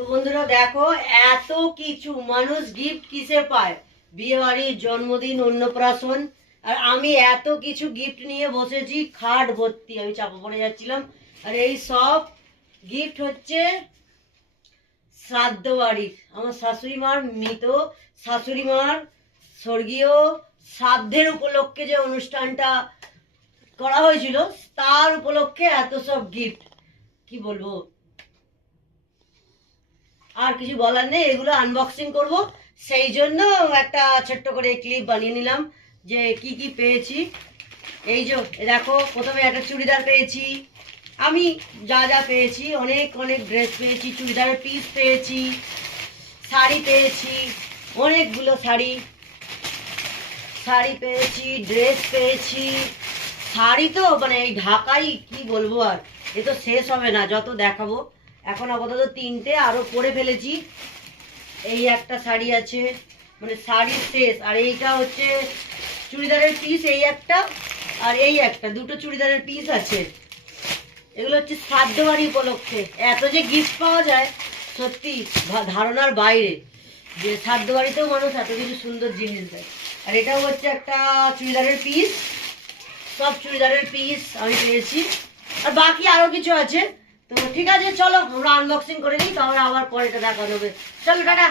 তো বন্ধুরা দেখো, এত কিছু মানুষ গিফট কিসে পায়? বিয়ে বাড়ি, জন্মদিন, অন্নপ্রাশন। আর আমি এত কিছু গিফট নিয়ে বসেছি, খাট ভর্তি, আমি চাপা পড়ে যাচ্ছিলাম। আর এই সব গিফট হচ্ছে শ্রাদ্ধ বাড়ির, আমার শাশুড়ি মার, মৃত শাশুড়ি মার স্বর্গীয় শ্রাদ্ধের উপলক্ষে যে অনুষ্ঠানটা করা হয়েছিল, তার উপলক্ষে এত সব গিফট। কি বলবো, আর কিছু বলার নেই। এগুলো আনবক্সিং করব, সেই জন্য একটা ছোট্ট করে ক্লিপ বানিয়ে নিলাম যে কি কি পেয়েছি। এই যে দেখো, প্রথমে একটা চুড়িদার পেয়েছি। আমি যা যা পেয়েছি, অনেক অনেক ড্রেস পেয়েছি, চুড়িদারের পিস পেয়েছি, শাড়ি পেয়েছি, অনেকগুলো শাড়ি শাড়ি পেয়েছি, ড্রেস পেয়েছি। শাড়ি তো মানে এই ঢাকাই, কি বলবো, আর এ তো শেষ হবে না যত দেখাবো। এখন আপাতত তিনটে আরো পরে ফেলেছি। এই একটা শাড়ি আছে, মানে শাড়ি শেষ। আর এইটা হচ্ছে চুড়িদারের পিস, এই একটা আর এই একটা, দুটো চুড়িদারের পিস আছে। এগুলো হচ্ছে শ্রাদ্ধ বাড়ি উপলক্ষে। এত যে গিফট পাওয়া যায় সত্যি ধারণার বাইরে, যে শ্রাদ্ধ বাড়িতেও মানুষ এত কিছু সুন্দর জিনিস দেয়। আর এটাও হচ্ছে একটা চুড়িদারের পিস। সব চুড়িদারের পিস আমি পেয়েছি, আর বাকি আরো কিছু আছে। তো ঠিক আছে, চলো আমরা আনবক্সিং করে নিই, তাহলে আবার পরে এটা দেখা যাবে। চলো, টাটা।